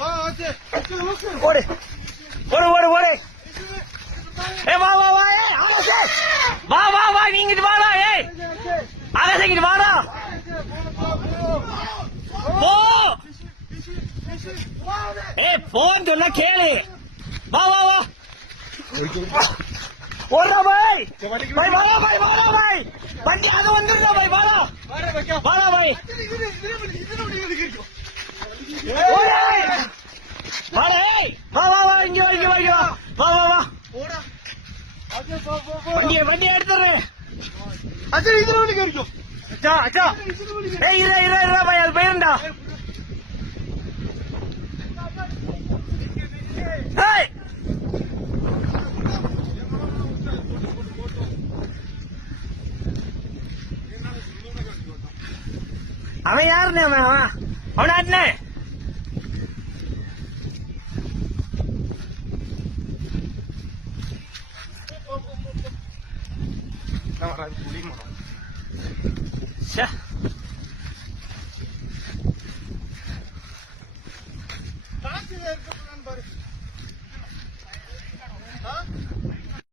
ஓடு ஓடு ஓடு ஓடு ஏ வா வா வா ஏ வா வா வா நீ இங்கிட்டு வாடா ஏய் ஆகாஷ் இங்கிட்டு வாடா போ ஏ போன் சொல்ல கேளு வா வா வா ஓடுறா பாய் பாய் வாடா பாய் வாடா பாய் வண்டி அது வந்துருடா பாய் வாடா வாடா பாய் வாடா ஏய் வா வா வா இங்க வா இங்க வா இங்க வா வா வா ஓடா வண்டியை எடுத்துரு அச்சா இதுல வந்து கேறிக்கும் அச்சா அச்சா ஏய் இரு பாய் அது போயிருண்டா ஏய் அவன் யாருண்ணே அவன் ஆட்டினே புலி